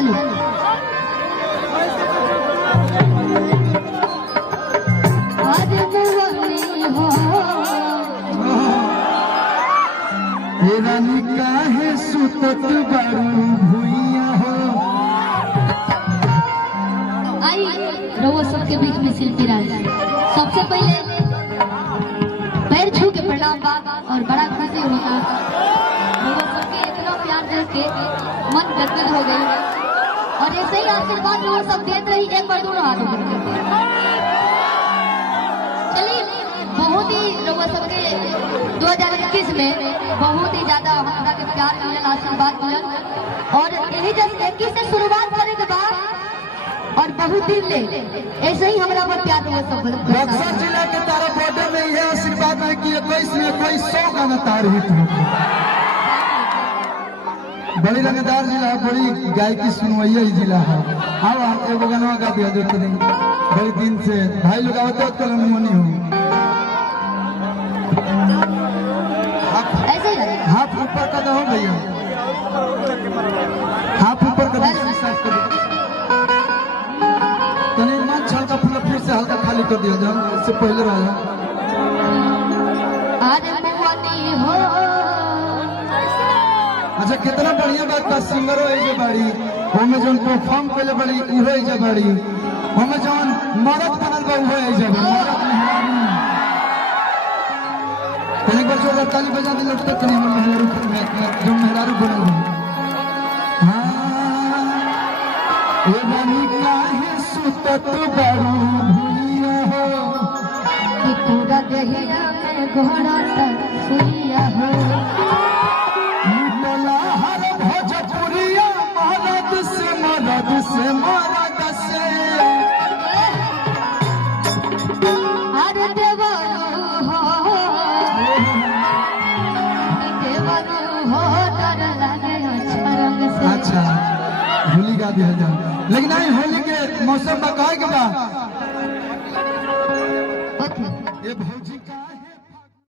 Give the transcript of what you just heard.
चलो आज मुवनी हो हे रानी काहे सुतत बारू भुइया हो। आई रवो सबके बीच में शिल्पी राज। सबसे पहले पैर छू के प्रणाम बा और बड़ा खुशी होता रवो सबके इतना प्यार देख के मन गदगद हो गई और ऐसे ही आशीर्वाद रवो सब देते रही। एक बार दोनों हाथों पर चलिए बहुत ही रवो सबके 2021 में बहुत ही ज्यादा हमारा के प्यार मिलल आशीर्वाद मिलल और यही जब 21 से शुरुआत करे के बाद और बहुत दिन ले ऐसे ही हमारा पर प्यार हुआ सब बक्सर जिला के तारा बॉर्डर में यह आशीर्वाद है कि 21 में कोई 100 गाना तार हिट हो। बड़ी रंगदार जिला है, बड़ी गायकी सुनवैया ही जिला है। आओ आप एगो गाना गा दिया जो दिन बड़ी दिन से भाई लोग आवत तो कल मुनी हो ऐसे ही हाथ ऊपर कर दो भैया, हाथ ऊपर कर दो। तने मन हल्का फुल्ला फिर से हल्का खाली कर दिया जाओ, इससे पहले रहा आज मुवनी हो। अच्छा कितना बढ़िया बात बा। सिंगरो है जे बाड़ी ओमे जोन परफॉर्म कइले बाड़ी उहो है जे बाड़ी ओमे जोन मरद बनल बा उहो है जे मरद मेहरारू। तने को जोर ताली बजा दे लोग तक नहीं मेहरारू जो मेहरारू बनल बा। हां ए रानी काहे सुतत बारू भुइया हो कि पूरा दहिया में घोड़ा तक सुइया हो। मुतला हर भोजपुरिया मरद से मरद से मरद से अरे देवरू हो डर लगे अच्छा रंग से। अच्छा होली गा दिया जाए, लेकिन आई होली के मौसम में कहे के बा ओके ये भौजी